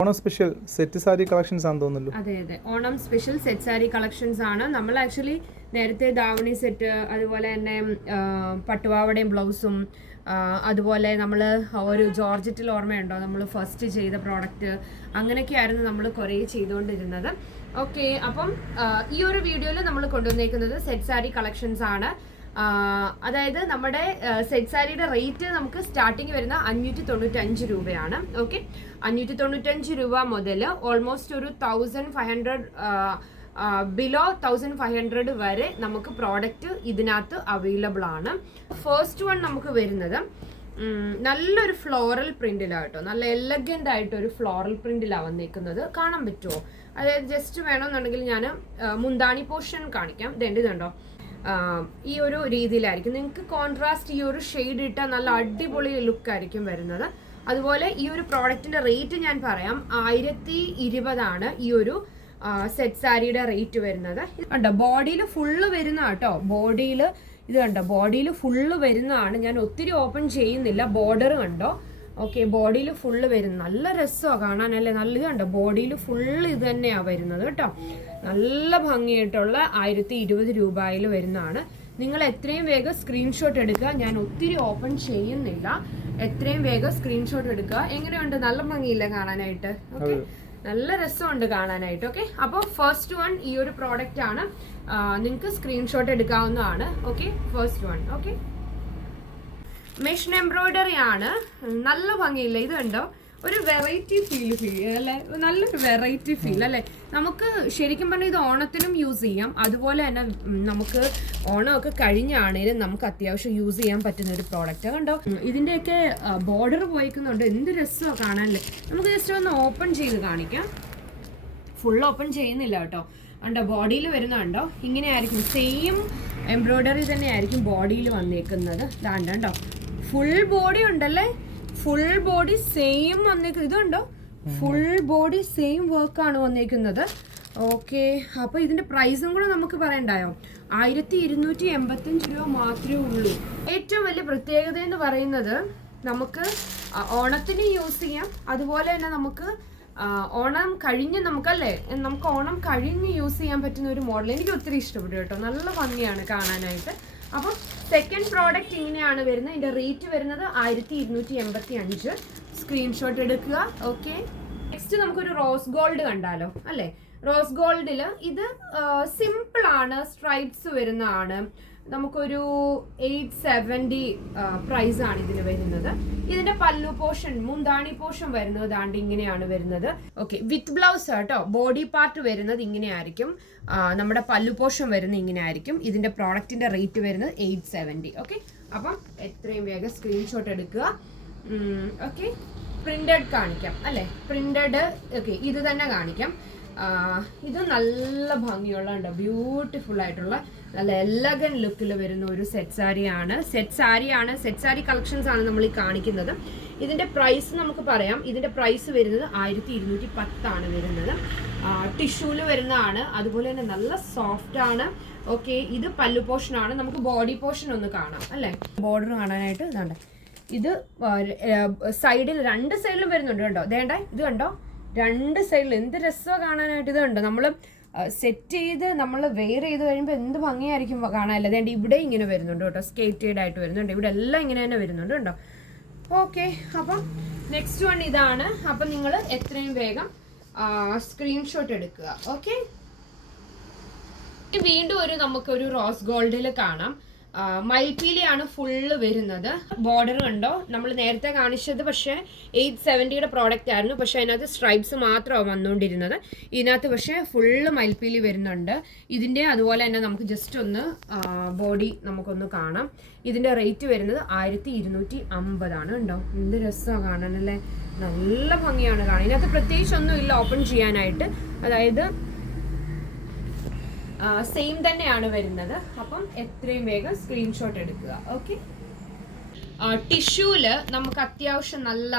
Onam special set sari collections ആണെന്ന് തോന്നുന്നു. അതെ അതെ. Onam special set sari collections ആണ്. നമ്മൾ ആക്ച്വലി നേരത്തെ ദാവണി സെറ്റ് അതുപോലെ തന്നെ പട്ടുപാവടയും ബ്ലൗസും അതുപോലെ നമ്മൾ ഒരു ജോർജറ്റിൽ ഓർമ്മയുണ്ടോ? നമ്മൾ ഫസ്റ്റ് ചെയ്ത പ്രോഡക്റ്റ് അങ്ങനെയൊക്കെയായിരുന്നു നമ്മൾ കുറേ ചെയ്തുകൊണ്ടിരുന്നത്. ഓക്കെ അപ്പം ഈ ഒരു വീഡിയോയിൽ നമ്മൾ കൊണ്ടുവന്നേക്കുന്നത് സെറ്റ് സാരി കളക്ഷൻസ് ആണ്. അതായത് നമ്മുടെ സെറ്റ് സാരിയുടെ റേറ്റ് നമുക്ക് സ്റ്റാർട്ടിങ് വരുന്ന അഞ്ഞൂറ്റി തൊണ്ണൂറ്റഞ്ച് രൂപയാണ്. ഓക്കെ അഞ്ഞൂറ്റി തൊണ്ണൂറ്റഞ്ച് രൂപ മുതൽ ഓൾമോസ്റ്റ് ഒരു thousand five hundred below thousand five hundred വരെ നമുക്ക് പ്രോഡക്റ്റ് ഇതിനകത്ത് അവൈലബിൾ ആണ്. ഫസ്റ്റ് വൺ നമുക്ക് വരുന്നത് നല്ലൊരു ഫ്ലോറൽ പ്രിന്റിലാണ് കേട്ടോ. നല്ല എലഗന്റ് ആയിട്ട് ഒരു ഫ്ലോറൽ പ്രിന്റിലാണ് വന്നേക്കുന്നത്. കാണാൻ പറ്റുമോ അതായത് ജസ്റ്റ് വേണമെന്നുണ്ടെങ്കിൽ ഞാൻ മുന്താണി പോർഷൻ കാണിക്കാം. ഇതുണ്ടോ ആഹ് ഈ ഒരു രീതിയിലായിരിക്കും. നിങ്ങൾക്ക് കോൺട്രാസ്റ്റ് ഈ ഒരു ഷെയ്ഡ് ഇട്ടാൽ നല്ല അടിപൊളി ലുക്ക് ആയിരിക്കും വരുന്നത്. അതുപോലെ ഈ ഒരു പ്രോഡക്റ്റിന്റെ റേറ്റ് ഞാൻ പറയാം. ആയിരത്തി ഇരുപതാണ് ഈ ഒരു സെറ്റ് സാരിയുടെ റേറ്റ് വരുന്നത്. കണ്ടോ ബോഡിയിൽ ഫുള്ള് വരുന്ന കേട്ടോ. ബോഡിയിൽ ഇത് കണ്ടോ ബോഡിയിൽ ഫുള്ള് വരുന്നതാണ്. ഞാൻ ഒത്തിരി ഓപ്പൺ ചെയ്യുന്നില്ല. ബോർഡർ കണ്ടോ. ഓക്കെ ബോഡിയിൽ ഫുള്ള് വരും നല്ല രസമാണ് കാണാനല്ലേ? നല്ല കണ്ടോ? ബോഡിയിൽ ഫുള്ള് ഇത് തന്നെയാണ് വരുന്നത് കേട്ടോ. നല്ല ഭംഗിയായിട്ടുള്ള ആയിരത്തി ഇരുപത് രൂപയിൽ വരുന്നതാണ്. നിങ്ങൾ എത്രയും വേഗം സ്ക്രീൻഷോട്ട് എടുക്കുക. ഞാൻ ഒത്തിരി ഓപ്പൺ ചെയ്യുന്നില്ല. എത്രയും വേഗം സ്ക്രീൻഷോട്ട് എടുക്കുക. എങ്ങനെയുണ്ട്? നല്ല ഭംഗിയില്ല കാണാനായിട്ട്? ഓക്കെ നല്ല രസമുണ്ട് കാണാനായിട്ട്. ഓക്കെ അപ്പോൾ ഫസ്റ്റ് വൺ ഈ ഒരു പ്രോഡക്റ്റ് ആണ്. നിങ്ങൾക്ക് സ്ക്രീൻഷോട്ട് എടുക്കാവുന്നതാണ്. Okay first one okay machine embroidery ആണ്. നല്ല ഭംഗിയില്ല. ഇത് കണ്ടോ? ഒരു വെറൈറ്റി ഫീൽ ഫീൽ അല്ലെ? നല്ലൊരു വെറൈറ്റി ഫീൽ അല്ലെ? നമുക്ക് ശരിക്കും പറഞ്ഞാൽ ഇത് ഓണത്തിനും യൂസ് ചെയ്യാം. അതുപോലെ തന്നെ നമുക്ക് ഓണമൊക്കെ കഴിഞ്ഞാണേലും നമുക്ക് അത്യാവശ്യം യൂസ് ചെയ്യാൻ പറ്റുന്ന ഒരു പ്രോഡക്റ്റ് കണ്ടോ? ഇതിന്റെയൊക്കെ ഇതിന്റെയൊക്കെ ബോർഡർ പോയിക്കുന്നുണ്ട് എന്ത് രസമാണ് കാണാനല്ലേ? നമുക്ക് ജസ്റ്റ് ഒന്ന് ഓപ്പൺ ചെയ്ത് കാണിക്കാം. ഫുൾ ഓപ്പൺ ചെയ്യുന്നില്ല കേട്ടോ. ഉണ്ടോ ബോഡിയിൽ വരുന്നുണ്ടോ ഇങ്ങനെയായിരിക്കും. സെയിം എംബ്രോയിഡറി തന്നെയായിരിക്കും ബോഡിയിൽ വന്നേക്കുന്നത്. കണ്ടോ? ഫുൾ ബോഡി ഉണ്ടല്ലേ? ഫുൾ ബോഡി സെയിം വന്നേക്കുന്നത് ഇതുണ്ടോ? ഫുൾ ബോഡി സെയിം വർക്ക് ആണ് വന്നേക്കുന്നത്. ഓക്കെ അപ്പൊ ഇതിന്റെ പ്രൈസും കൂടെ നമുക്ക് പറയണ്ടായോ? ആയിരത്തി ഇരുന്നൂറ്റി എൺപത്തഞ്ച് രൂപ മാത്രമേ ഉള്ളൂ. ഏറ്റവും വലിയ പ്രത്യേകത എന്ന് പറയുന്നത് നമുക്ക് ഓണത്തിന് യൂസ് ചെയ്യാം. അതുപോലെ തന്നെ നമുക്ക് ഓണം കഴിഞ്ഞ് നമുക്കല്ലേ നമുക്ക് ഓണം കഴിഞ്ഞ് യൂസ് ചെയ്യാൻ പറ്റുന്ന ഒരു മോഡൽ എനിക്ക് ഒത്തിരി ഇഷ്ടപ്പെട്ടു കേട്ടോ. നല്ല ഭംഗിയാണ് കാണാനായിട്ട്. അപ്പം സെക്കൻഡ് പ്രോഡക്റ്റ് ഇങ്ങനെയാണ് വരുന്നത്. ഇതിന്റെ റേറ്റ് വരുന്നത് ആയിരത്തി ഇരുന്നൂറ്റി എൺപത്തി അഞ്ച് സ്ക്രീൻഷോട്ട് എടുക്കുക ഓക്കെ നെക്സ്റ്റ് നമുക്കൊരു റോസ് ഗോൾഡ് കണ്ടാലോ അല്ലേ? റോസ് ഗോൾഡിൽ ഇത് സിമ്പിൾ ആണ് സ്ട്രൈപ്സ് വരുന്നതാണ്. നമുക്കൊരു എയ്റ്റ് സെവന്റി ആണ് ഇതിന് വരുന്നത്. ഇതിന്റെ പല്ലു പോർഷൻ മുന്താണി പോർഷൻ വരുന്നത് ദാണ്ട് ഇങ്ങനെയാണ് വരുന്നത്. ഓക്കെ വിത്ത് ബ്ലൗസ് കേട്ടോ ബോഡി പാർട്ട് വരുന്നത് ഇങ്ങനെയായിരിക്കും. നമ്മുടെ പല്ലു പോർഷൻ വരുന്നത് ഇങ്ങനെ ആയിരിക്കും ഇതിന്റെ പ്രോഡക്റ്റിന്റെ റേറ്റ് വരുന്നത് എയ്റ്റ് സെവന്റി ഓക്കെ അപ്പം എത്രയും വേഗം സ്ക്രീൻഷോട്ട് എടുക്കുക. ഓക്കെ പ്രിന്റഡ് കാണിക്കാം അല്ലേ? പ്രിന്റഡ് ഓക്കെ ഇത് തന്നെ കാണിക്കാം. ഇത് നല്ല ഭംഗിയുള്ള ബ്യൂട്ടിഫുൾ ആയിട്ടുള്ള നല്ല എലഗൻ ലുക്കിൽ വരുന്ന ഒരു സെറ്റ് സാരിയാണ് സെറ്റ് സാരിയാണ് സെറ്റ് സാരി കളക്ഷൻസ് ആണ് നമ്മൾ ഈ കാണിക്കുന്നത്. ഇതിന്റെ പ്രൈസ് നമുക്ക് പറയാം. ഇതിന്റെ പ്രൈസ് വരുന്നത് ആയിരത്തി ഇരുന്നൂറ്റി പത്താണ് വരുന്നത് ടിഷ്യൂൽ വരുന്നതാണ്. അതുപോലെ തന്നെ നല്ല സോഫ്റ്റ് ആണ്. ഓക്കെ ഇത് പല്ലു പോർഷൻ ആണ്. നമുക്ക് ബോഡി പോർഷൻ ഒന്ന് കാണാം അല്ലേ? ബോർഡർ കാണാനായിട്ട് ഇതാണ്ട്. ഇത് സൈഡിൽ രണ്ട് സൈഡിലും വരുന്നുണ്ട് കണ്ടോ? ദേണ്ട ഇത് കണ്ടോ? രണ്ട് സൈഡിൽ എന്ത് രസമാണ് കാണാനായിട്ട്. ഇത് കണ്ടോ? നമ്മൾ സെറ്റ് ചെയ്ത് നമ്മൾ വെയർ ചെയ്ത് കഴിയുമ്പോൾ എന്ത് ഭംഗിയായിരിക്കും കാണാനല്ലേ? അതേണ്ട ഇവിടെ ഇങ്ങനെ വരുന്നുണ്ട് കേട്ടോ സ്കേറ്റഡ് ആയിട്ട് വരുന്നുണ്ട്. ഇവിടെ എല്ലാം ഇങ്ങനെ തന്നെ വരുന്നുണ്ട് കേട്ടോ ഓക്കെ അപ്പം നെക്സ്റ്റ് വൺ ഇതാണ്. അപ്പം നിങ്ങൾ എത്രയും വേഗം സ്ക്രീൻഷോട്ട് എടുക്കുക. ഓക്കെ വീണ്ടും ഒരു നമുക്കൊരു റോസ് ഗോൾഡിൽ കാണാം. മയിൽപ്പീലിയാണ് ഫുള്ള് വരുന്നത്. ബോർഡർ കണ്ടോ? നമ്മൾ നേരത്തെ കാണിച്ചത് പക്ഷേ എയ്റ്റ് സെവന്റിയുടെ പ്രോഡക്റ്റ് ആയിരുന്നു. പക്ഷേ അതിനകത്ത് സ്ട്രൈപ്സ് മാത്രമാണ് വന്നുകൊണ്ടിരുന്നത് ഇതിനകത്ത് പക്ഷേ ഫുള്ള് മയിൽപ്പീലി വരുന്നുണ്ട്. ഇതിന്റെ അതുപോലെ തന്നെ നമുക്ക് ജസ്റ്റ് ഒന്ന് ബോഡി നമുക്കൊന്ന് കാണാം. ഇതിന്റെ റേറ്റ് വരുന്നത് ആയിരത്തി ഇരുന്നൂറ്റി അമ്പതാണ് കണ്ടോ? എന്ത് രസമാണ് കാണാനല്ലേ? നല്ല ഭംഗിയാണ് കാണാൻ. ഇതിനകത്ത് പ്രത്യേകിച്ച് ഒന്നും ഇല്ല ഓപ്പൺ ചെയ്യാനായിട്ട്. അതായത് സെയിം തന്നെയാണ് വരുന്നത്. അപ്പം എത്രയും വേഗം സ്ക്രീൻഷോട്ട് എടുക്കുക. ഓക്കെ ടിഷ്യൂൽ നമുക്ക് അത്യാവശ്യം നല്ല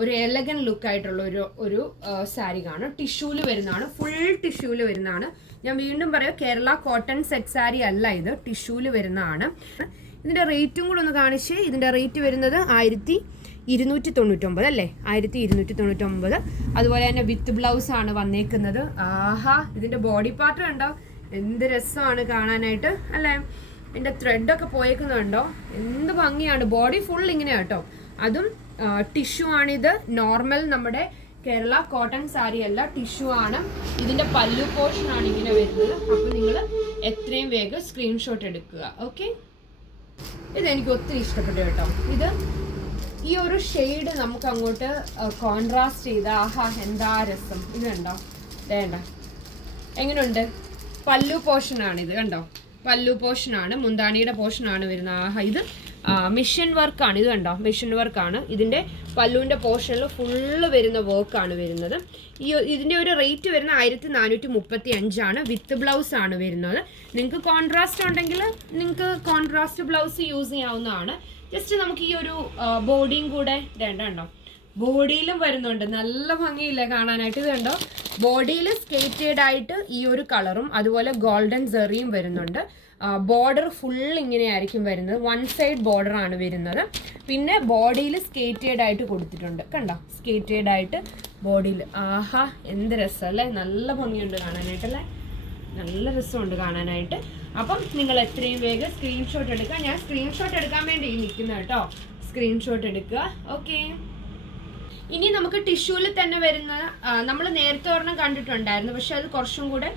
ഒരു എലഗൻ ലുക്ക് ആയിട്ടുള്ള ഒരു ഒരു സാരി കാണും. ടിഷ്യൂൽ വരുന്നതാണ്. ഫുൾ ടിഷ്യൂൽ വരുന്നതാണ്. ഞാൻ വീണ്ടും പറയാം കേരള കോട്ടൺ സെറ്റ് സാരി അല്ല ഇത്. ടിഷ്യൂൽ വരുന്നതാണ്. ഇതിന്റെ റേറ്റും കൂടെ ഒന്ന് കാണിച്ച്. ഇതിന്റെ റേറ്റ് വരുന്നത് ആയിരത്തി ഇരുന്നൂറ്റി തൊണ്ണൂറ്റൊമ്പത് അല്ലേ? ആയിരത്തി ഇരുന്നൂറ്റി തൊണ്ണൂറ്റൊമ്പത് അതുപോലെ തന്നെ വിത്ത് ബ്ലൗസ് ആണ് വന്നേക്കുന്നത്. ആഹാ ഇതിന്റെ ബോഡി പാർട്ട് കണ്ടോ എന്ത് രസമാണ് കാണാനായിട്ട് അല്ലേ? എന്റെ ത്രെഡൊക്കെ പോയേക്കുന്നുണ്ടോ? എന്ത് ഭംഗിയാണ്. ബോഡി ഫുൾ ഇങ്ങനെയാ കേട്ടോ. അതും ടിഷ്യൂ ആണിത്. നോർമൽ നമ്മുടെ കേരള കോട്ടൺ സാരി അല്ല ടിഷ്യൂ ആണ്. ഇതിന്റെ പല്ലു പോർഷൻ ആണ് ഇങ്ങനെ വരുന്നത്. അപ്പൊ നിങ്ങൾ എത്രയും വേഗം സ്ക്രീൻഷോട്ട് എടുക്കുക. ഓക്കെ ഇതെനിക്ക് ഒത്തിരി ഇഷ്ടപ്പെട്ടു കേട്ടോ. ഇത് ഈ ഒരു ഷെയ്ഡ് നമുക്ക് അങ്ങോട്ട് കോൺട്രാസ്റ്റ് ചെയ്ത് ആഹാ എന്താ രസം. ഇത് കണ്ടോ? വേണ്ട എങ്ങനെയുണ്ട് പല്ലു പോർഷൻ ആണ് ഇത് കണ്ടോ? പല്ലു പോർഷൻ ആണ് മുന്താണിയുടെ പോർഷൻ ആണ് വരുന്നത് ആഹാ ഇത് മിഷൻ വർക്കാണ് ഇത് കണ്ടോ? മിഷൻ വർക്കാണ് ഇതിന്റെ പല്ലുവിന്റെ പോർഷനിൽ ഫുള്ള് വരുന്ന വർക്കാണ് വരുന്നത്. ഈ ഇതിന്റെ ഒരു റേറ്റ് വരുന്ന ആയിരത്തി നാനൂറ്റി മുപ്പത്തി അഞ്ചാണ് വിത്ത് ബ്ലൗസ് ആണ് വരുന്നത്. നിങ്ങൾക്ക് കോൺട്രാസ്റ്റ് ഉണ്ടെങ്കിൽ നിങ്ങൾക്ക് കോൺട്രാസ്റ്റ് ബ്ലൗസ് യൂസ് ചെയ്യാവുന്നതാണ്. ജസ്റ്റ് നമുക്ക് ഈ ഒരു ബോഡിയും കൂടെ വേണ്ട കണ്ടോ? ബോഡിയിലും വരുന്നുണ്ട്. നല്ല ഭംഗിയില്ലേ കാണാനായിട്ട്. ഇത് കണ്ടോ? ബോഡിയിൽ സ്കേറ്റഡ് ആയിട്ട് ഈ ഒരു കളറും അതുപോലെ ഗോൾഡൻ സെറിയും വരുന്നുണ്ട്. ബോർഡർ ഫുൾ ഇങ്ങനെയായിരിക്കും വരുന്നത്. വൺ സൈഡ് ബോർഡർ ആണ് വരുന്നത്. പിന്നെ ബോഡിയിൽ സ്കേറ്റഡ് ആയിട്ട് കൊടുത്തിട്ടുണ്ട്. കണ്ടോ? സ്കേറ്റഡ് ആയിട്ട് ബോഡിയിൽ. ആഹാ എന്ത് രസം അല്ലേ? നല്ല ഭംഗിയുണ്ട് കാണാനായിട്ടല്ലേ നല്ല രസമുണ്ട് കാണാനായിട്ട്. അപ്പം നിങ്ങൾ എത്രയും വേഗം സ്ക്രീൻഷോട്ട് എടുക്കുക. ഞാൻ സ്ക്രീൻഷോട്ട് എടുക്കാൻ വേണ്ടി നിൽക്കുന്ന കേട്ടോ. സ്ക്രീൻഷോട്ട് എടുക്കുക. ഓക്കെ ഇനി നമുക്ക് ടിഷ്യൂവിൽ തന്നെ വരുന്ന നമ്മൾ നേരത്തെ ഒരെണ്ണം കണ്ടിട്ടുണ്ടായിരുന്നു. പക്ഷെ അത് കുറച്ചും കൂടെ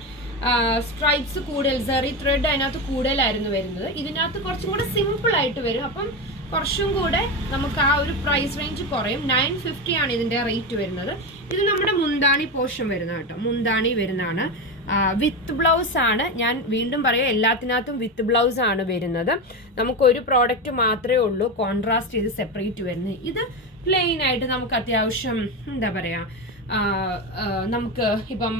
സ്ട്രൈപ്സ് കൂടുതൽ സെറി ത്രെഡ് അതിനകത്ത് കൂടുതലായിരുന്നു വരുന്നത്. ഇതിനകത്ത് കുറച്ചും കൂടെ സിമ്പിൾ ആയിട്ട് വരും. അപ്പം കുറച്ചും കൂടെ നമുക്ക് ആ ഒരു പ്രൈസ് റേഞ്ച് കുറയും. നയൻ ഫിഫ്റ്റി ആണ് ഇതിന്റെ റേറ്റ് വരുന്നത്. ഇത് നമ്മുടെ മുന്താണി പോർഷൻ വരുന്ന കേട്ടോ. മുന്താണി വരുന്നതാണ്. വിത്ത് ബ്ലൗസ് ആണ്. ഞാൻ വീണ്ടും പറയാം എല്ലാത്തിനകത്തും വിത്ത് ബ്ലൗസ് ആണ് വരുന്നത്. നമുക്കൊരു പ്രോഡക്റ്റ് മാത്രമേ ഉള്ളൂ. കോൺട്രാസ്റ്റ് ചെയ്ത് സെപ്പറേറ്റ് വരുന്നത്. ഇത് പ്ലെയിൻ ആയിട്ട് നമുക്ക് അത്യാവശ്യം എന്താ പറയാ നമുക്ക് ഇപ്പം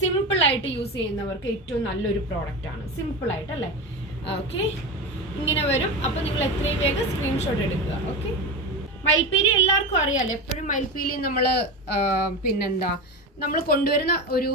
സിമ്പിൾ ആയിട്ട് യൂസ് ചെയ്യുന്നവർക്ക് ഏറ്റവും നല്ലൊരു പ്രോഡക്റ്റ് ആണ്. സിമ്പിൾ ആയിട്ട് അല്ലേ? ഓക്കെ ഇങ്ങനെ വരും. അപ്പൊ നിങ്ങൾ എത്രയും വേഗം സ്ക്രീൻഷോട്ട് എടുക്കുക. ഓക്കെ മയിൽപ്പീലി എല്ലാവർക്കും അറിയാലോ? എപ്പോഴും മയിൽപ്പീലി നമ്മൾ പിന്നെന്താ നമ്മൾ കൊണ്ടുവരുന്ന ഒരു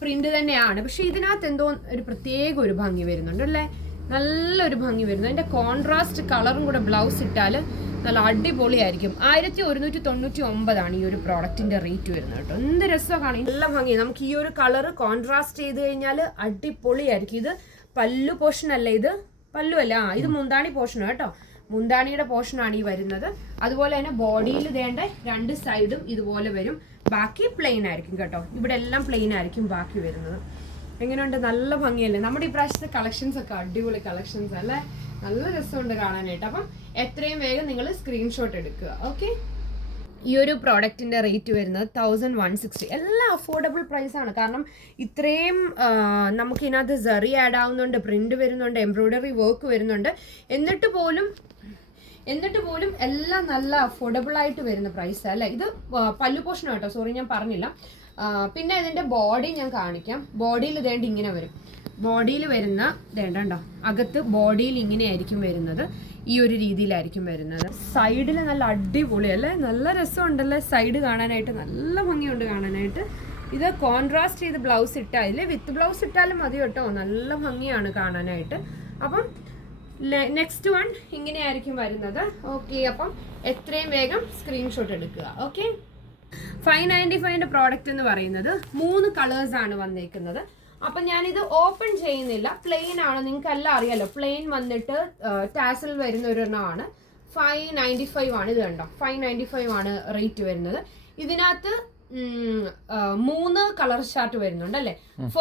പ്രിന്റ് തന്നെയാണ്. പക്ഷെ ഇതിനകത്ത് എന്തോ ഒരു പ്രത്യേക ഒരു ഭംഗി വരുന്നുണ്ട് അല്ലേ? നല്ലൊരു ഭംഗി വരുന്നു. അതിന്റെ കോൺട്രാസ്റ്റ് കളറും കൂടെ ബ്ലൗസ് ഇട്ടാൽ നല്ല അടിപൊളിയായിരിക്കും. ആയിരത്തി ഒരുന്നൂറ്റി തൊണ്ണൂറ്റി ഒമ്പതാണ് ഈ ഒരു പ്രോഡക്റ്റിന്റെ റേറ്റ് വരുന്നത് കേട്ടോ. എന്ത് രസമാണ് നല്ല ഭംഗി. നമുക്ക് ഈ ഒരു കളർ കോൺട്രാസ്റ്റ് ചെയ്ത് കഴിഞ്ഞാൽ അടിപൊളിയായിരിക്കും. ഇത് പല്ലു പോർഷൻ അല്ല ഇത്? പല്ലു അല്ല? ഇത് മുന്താണി പോർഷനാണ് കേട്ടോ. മുന്താണിയുടെ പോർഷൻ ആണ് ഈ വരുന്നത്. അതുപോലെ തന്നെ ബോഡിയിൽ വേണ്ട രണ്ട് സൈഡും ഇതുപോലെ വരും. ബാക്കി പ്ലെയിൻ ആയിരിക്കും കേട്ടോ. ഇവിടെ എല്ലാം പ്ലെയിൻ ആയിരിക്കും ബാക്കി വരുന്നത്. എങ്ങനെയുണ്ട്? നല്ല ഭംഗിയല്ലേ? നമ്മുടെ ഈ പ്രാവശ്യത്തെ കളക്ഷൻസ് ഒക്കെ അടിപൊളി കളക്ഷൻസ് അല്ലേ? നല്ല രസമുണ്ട് കാണാനായിട്ട്. അപ്പം എത്രയും വേഗം നിങ്ങൾ സ്ക്രീൻഷോട്ട് എടുക്കുക. ഓക്കെ ഈ ഒരു പ്രോഡക്റ്റിന്റെ റേറ്റ് വരുന്നത് തൗസൻഡ് വൺ സിക്സ്റ്റി എല്ലാം അഫോർഡബിൾ പ്രൈസ് ആണ്. കാരണം ഇത്രയും നമുക്ക് ഇതിനകത്ത് സെറി ആഡ് ആവുന്നുണ്ട് പ്രിന്റ് വരുന്നുണ്ട് എംബ്രോയ്ഡറി വർക്ക് വരുന്നുണ്ട്. എന്നിട്ട് പോലും എന്നിട്ട് പോലും എല്ലാം നല്ല അഫോർഡബിൾ ആയിട്ട് വരുന്ന പ്രൈസ് അല്ലേ? ഇത് പല്ലു പോഷനാണ് കേട്ടോ. സോറി ഞാൻ പറഞ്ഞില്ല. പിന്നെ ഇതിന്റെ ബോഡി ഞാൻ കാണിക്കാം. ബോഡിയിൽ ഇതേണ്ട ഇങ്ങനെ വരും. ബോഡിയിൽ വരുന്ന ഇതേണ്ടോ അകത്ത് ബോഡിയിൽ ഇങ്ങനെയായിരിക്കും വരുന്നത്. ഈ ഒരു രീതിയിലായിരിക്കും വരുന്നത്. സൈഡിൽ നല്ല അടിപൊളി അല്ലേ? നല്ല രസമുണ്ടല്ലേ? സൈഡ് കാണാനായിട്ട് നല്ല ഭംഗിയുണ്ട് കാണാനായിട്ട്. ഇത് കോൺട്രാസ്റ്റ് ചെയ്ത് ബ്ലൗസ് ഇട്ടാൽ വിത്ത് ബ്ലൗസ് ഇട്ടാലും മതി കേട്ടോ. നല്ല ഭംഗിയാണ് കാണാനായിട്ട്. അപ്പം നെക്സ്റ്റ് വൺ ഇങ്ങനെയായിരിക്കും വരുന്നത്. ഓക്കെ അപ്പം എത്രയും വേഗം സ്ക്രീൻഷോട്ട് എടുക്കുക. ഓക്കെ ഫൈവ് നയന്റി ഫൈവിന്റെ പ്രോഡക്റ്റ് എന്ന് പറയുന്നത് മൂന്ന് കളേഴ്സ് ആണ് വന്നേക്കുന്നത്. അപ്പം ഞാനിത് ഓപ്പൺ ചെയ്യുന്നില്ല. പ്ലെയിൻ ആണ്. നിങ്ങൾക്ക് എല്ലാം അറിയാലോ. പ്ലെയിൻ വന്നിട്ട് ടാസിൽ വരുന്ന ഒരെണ്ണമാണ് ഫൈവ് നയന്റി ഫൈവ് ആണ് ഇത് കണ്ടോ? ഫൈവ് നയന്റി ഫൈവ് ആണ് റേറ്റ് വരുന്നത്. ഇതിനകത്ത് മൂന്ന് കളർ ഷാർട്ട് വരുന്നുണ്ട് അല്ലേ?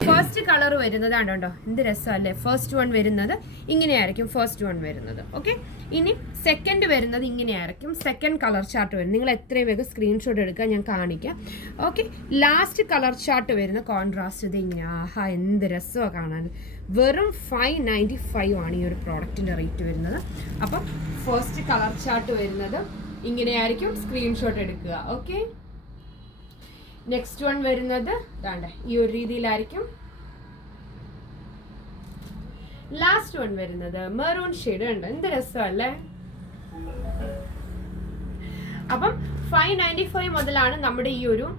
ഫസ്റ്റ് കളർ വരുന്നത് ആണ്ടോ എന്ത് രസമല്ലേ? ഫസ്റ്റ് വൺ വരുന്നത് ഇങ്ങനെയായിരിക്കും ഫസ്റ്റ് വൺ വരുന്നത്. ഓക്കെ ഇനി സെക്കൻഡ് വരുന്നത് ഇങ്ങനെയായിരിക്കും സെക്കൻഡ് കളർ ഷാർട്ട് വരും നിങ്ങൾ എത്രയും വേഗം സ്ക്രീൻഷോട്ട് എടുക്കുക ഞാൻ കാണിക്കാം. ഓക്കെ ലാസ്റ്റ് കളർ ഷാർട്ട് വരുന്ന കോൺട്രാസ്റ്റ് ഇത് ഇങ്ങനെ. ആഹാ എന്ത് രസമാണ് കാണാൻ. വെറും ഫൈവ് നയന്റി ഫൈവ് ആണ് ഈ ഒരു പ്രോഡക്റ്റിന്റെ റേറ്റ് വരുന്നത്. അപ്പം ഫസ്റ്റ് കളർ ചാർട്ട് വരുന്നത് ഇങ്ങനെയായിരിക്കും സ്ക്രീൻഷോട്ട് എടുക്കുക. ഓക്കെ നെക്സ്റ്റ് വൺ വരുന്നത് ഇതാണ്ട് ഈ ഒരു രീതിയിലായിരിക്കും. ലാസ്റ്റ് വൺ വരുന്നത് മെറൂൺ ഷെയ്ഡ് ഉണ്ട്. എന്ത് രസമല്ലേ? അപ്പം ഫൈവ് നയന്റി ഫൈവ് മുതലാണ് നമ്മുടെ ഈ ഒരു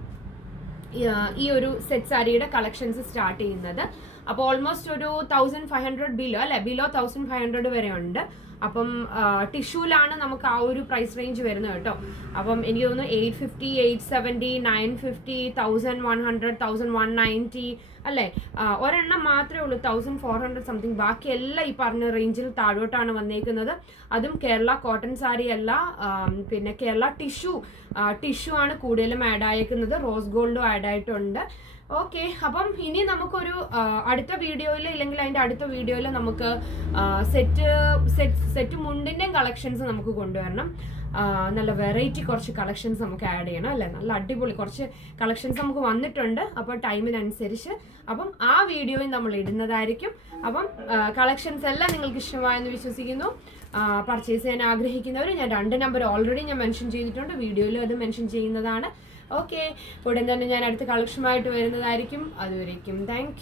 ഈ- ഒരു സെറ്റ് സാരിയുടെ കളക്ഷൻസ് സ്റ്റാർട്ട് ചെയ്യുന്നത്. അപ്പോൾ ഓൾമോസ്റ്റ് ഒരു തൗസൻഡ് ഫൈവ് ഹൺഡ്രഡ് ബിലോ അല്ലെ? ബിലോ തൗസൻഡ് ഫൈവ് ഹൺഡ്രഡ് വരെ ഉണ്ട്. അപ്പം ടിഷ്യൂലാണ് നമുക്ക് ആ ഒരു പ്രൈസ് റേഞ്ച് വരുന്നത് കേട്ടോ. അപ്പം എനിക്ക് തോന്നുന്നു eight fifty eight seventy nine fifty thousand one hundred thousand one ninety അല്ലേ? ഒരെണ്ണം മാത്രമേ ഉള്ളൂ തൗസൻഡ് ഫോർ ഹൺഡ്രഡ് സംതിങ് ബാക്കി എല്ലാം ഈ പറഞ്ഞ റേഞ്ചിൽ താഴോട്ടാണ് വന്നേക്കുന്നത്. അതും കേരള കോട്ടൺ സാരി അല്ല പിന്നെ കേരള ടിഷ്യൂ ടിഷ്യൂ ആണ് കൂടുതലും ആഡ് ആയേക്കുന്നത്. റോസ് ഗോൾഡും ആഡ് ആയിട്ടുണ്ട്. ഓക്കെ അപ്പം ഇനി നമുക്കൊരു അടുത്ത വീഡിയോയിൽ ഇല്ലെങ്കിൽ അതിന്റെ അടുത്ത വീഡിയോയിൽ നമുക്ക് സെറ്റ് സെറ്റ് സെറ്റ് മുണ്ടിന്റെയും കളക്ഷൻസ് നമുക്ക് കൊണ്ടുവരണം. നല്ല വെറൈറ്റി കുറച്ച് കളക്ഷൻസ് നമുക്ക് ആഡ് ചെയ്യണം അല്ലേ? നല്ല അടിപൊളി കുറച്ച് കളക്ഷൻസ് നമുക്ക് വന്നിട്ടുണ്ട്. അപ്പോൾ ടൈമിനനുസരിച്ച് അപ്പം ആ വീഡിയോയും നമ്മൾ ഇടുന്നതായിരിക്കും. അപ്പം കളക്ഷൻസ് എല്ലാം നിങ്ങൾക്ക് ഇഷ്ടമായെന്ന് വിശ്വസിക്കുന്നു. പർച്ചേസ് ചെയ്യാൻ ആഗ്രഹിക്കുന്നവർ ഞാൻ രണ്ട് നമ്പർ ഓൾറെഡി ഞാൻ മെൻഷൻ ചെയ്തിട്ടുണ്ട്. വീഡിയോയിലും അത് മെൻഷൻ ചെയ്യുന്നതാണ്. ഓക്കെ ഉടൻ തന്നെ ഞാൻ അടുത്ത കളക്ഷനുമായിട്ട് വരുന്നതായിരിക്കും. അതുവരേക്കും താങ്ക്